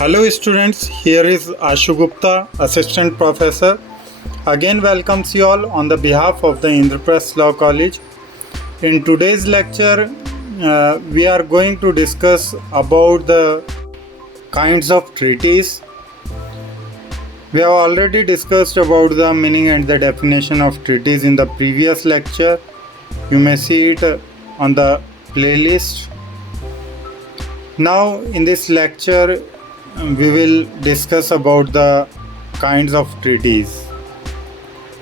Hello students, here is Ashu Gupta, Assistant Professor. Again welcomes you all on the behalf of the Indraprasth Law College. In today's lecture, we are going to discuss about the kinds of treaties. We have already discussed about the meaning and the definition of treaties in the previous lecture. You may see it on the playlist. Now in this lecture, we will discuss about the kinds of treaties.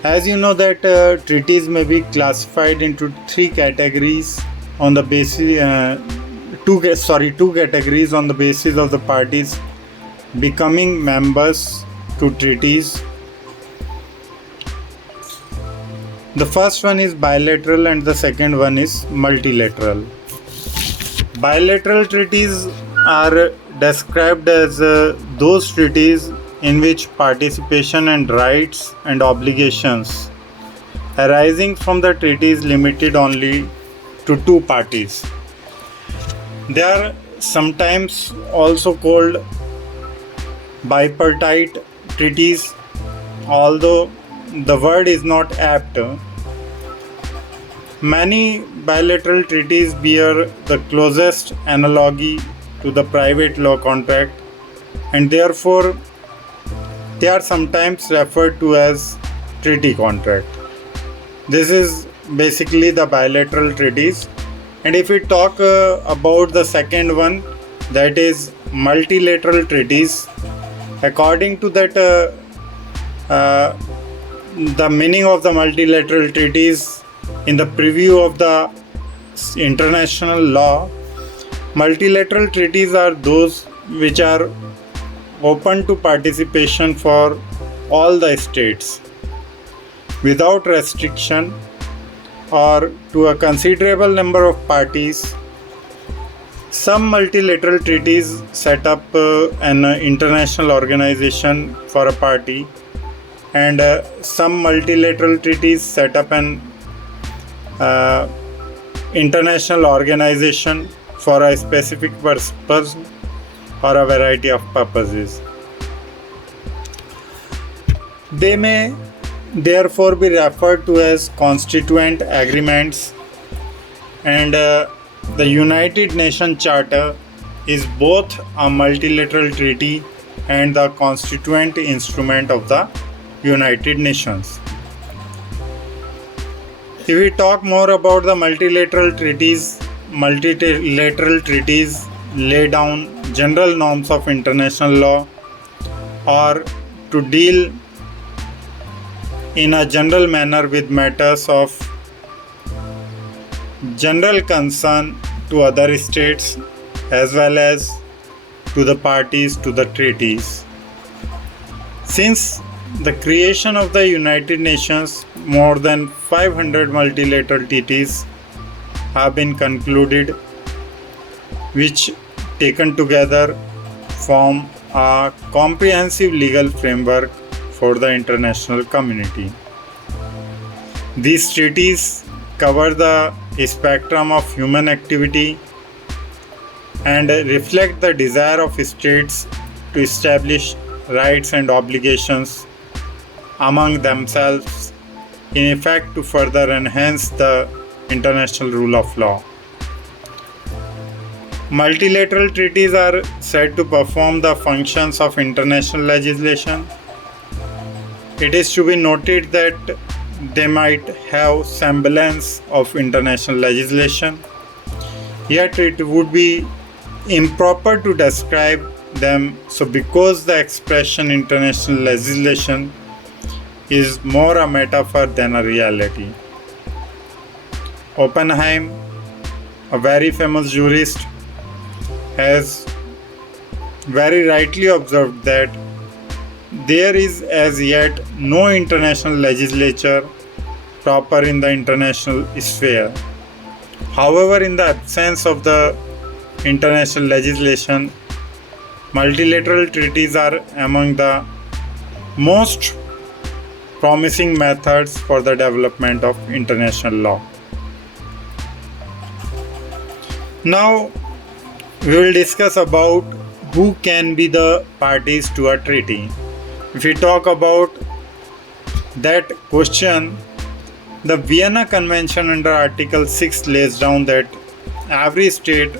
As you know that treaties may be classified into three categories on the basis two categories on the basis of the parties becoming members to treaties. The first one is bilateral and the second one is multilateral. Bilateral treaties are described as those treaties in which participation and rights and obligations arising from the treaty is limited only to two parties. They are sometimes also called bipartite treaties, although the word is not apt. Many bilateral treaties bear the closest analogy to the private law contract, and therefore they are sometimes referred to as treaty contract. This is basically the bilateral treaties. And if we talk about the second one, that is multilateral treaties, according to that the meaning of the multilateral treaties in the preview of the international law, multilateral treaties are those which are open to participation for all the states without restriction or to a considerable number of parties. Some multilateral treaties set up an international organization for a party, and some multilateral treaties set up an international organization for a specific purpose or a variety of purposes. They may therefore be referred to as constituent agreements, and the United Nations Charter is both a multilateral treaty and the constituent instrument of the United Nations. If we talk more about the multilateral treaties lay down general norms of international law or to deal in a general manner with matters of general concern to other states as well as to the parties to the treaties. Since the creation of the United Nations, more than 500 multilateral treaties have been concluded, which taken together form a comprehensive legal framework for the international community. These treaties cover the spectrum of human activity and reflect the desire of states to establish rights and obligations among themselves, in effect to further enhance the international rule of law. Multilateral treaties are said to perform the functions of international legislation. It is to be noted that they might have semblance of international legislation, yet it would be improper to describe them so, because the expression international legislation is more a metaphor than a reality. Oppenheim, a very famous jurist, has very rightly observed that there is as yet no international legislature proper in the international sphere. However, in the absence of the international legislation, multilateral treaties are among the most promising methods for the development of international law. Now we will discuss about who can be the parties to a treaty. If we talk about that question, the Vienna Convention under Article 6 lays down that every state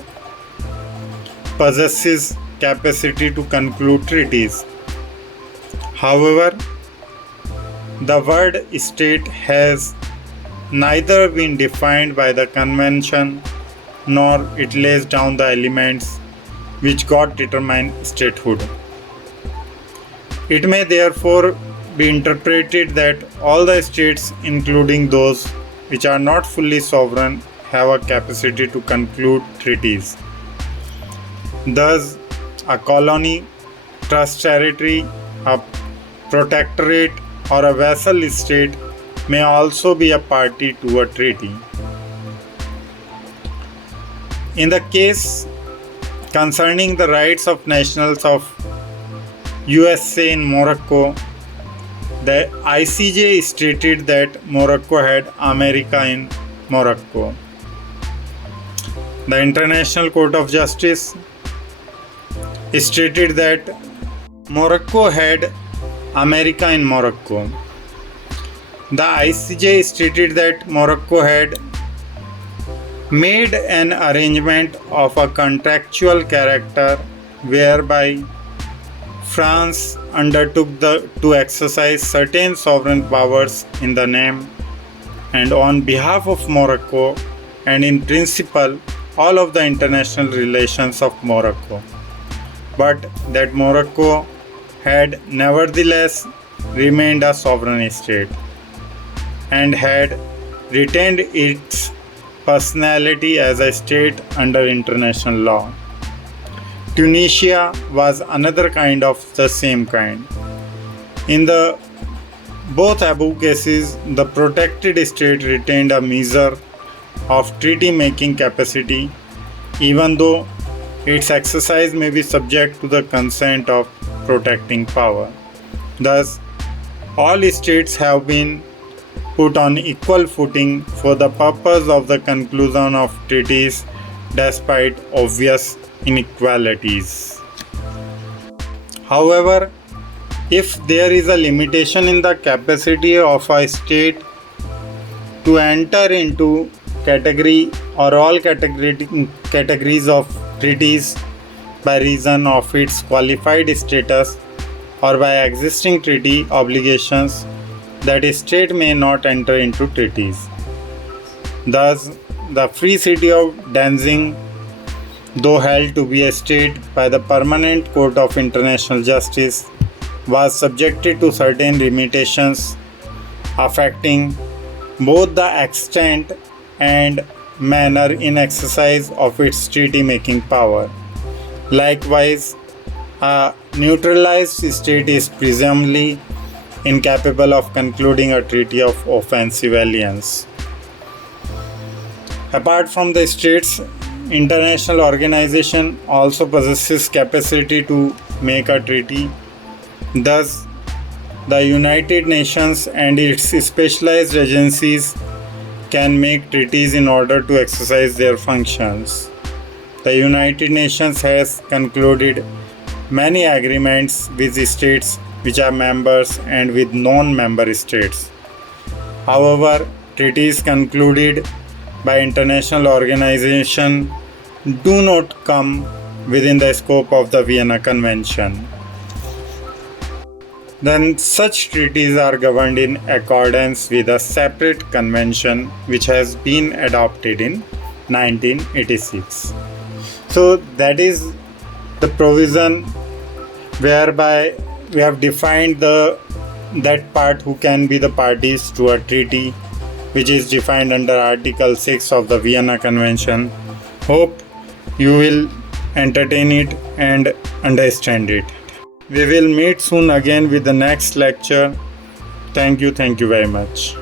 possesses capacity to conclude treaties. However, the word state has neither been defined by the convention nor it lays down the elements which got determine statehood. It may therefore be interpreted that all the states, including those which are not fully sovereign, have a capacity to conclude treaties. Thus, a colony, trust territory, a protectorate, or a vassal state may also be a party to a treaty. In the case concerning the rights of nationals of USA in Morocco, the ICJ stated that Morocco had America in Morocco. The International Court of Justice stated that Morocco had America in Morocco. The ICJ stated that Morocco had made an arrangement of a contractual character whereby France undertook to exercise certain sovereign powers in the name and on behalf of Morocco and in principle all of the international relations of Morocco, but that Morocco had nevertheless remained a sovereign state and had retained its personality as a state under international law. Tunisia was another kind of the same kind. In the both above cases, the protected state retained a measure of treaty-making capacity, even though its exercise may be subject to the consent of protecting power. Thus, all states have been put on equal footing for the purpose of the conclusion of treaties despite obvious inequalities. However, if there is a limitation in the capacity of a state to enter into category or all categories of treaties by reason of its qualified status or by existing treaty obligations, that a state may not enter into treaties. Thus, the Free City of Danzig, though held to be a state by the Permanent Court of International Justice, was subjected to certain limitations affecting both the extent and manner in exercise of its treaty-making power. Likewise, a neutralized state is presumably incapable of concluding a treaty of offensive alliance. Apart from the states, international organization also possesses capacity to make a treaty. Thus, the United Nations and its specialized agencies can make treaties in order to exercise their functions. The United Nations has concluded many agreements with states which are members and with non-member states. However, treaties concluded by international organizations do not come within the scope of the Vienna Convention. Then such treaties are governed in accordance with a separate convention which has been adopted in 1986. So that is the provision whereby we have defined that part who can be the parties to a treaty, which is defined under Article 6 of the Vienna Convention. Hope you will entertain it and understand it. We will meet soon again with the next lecture. Thank you very much.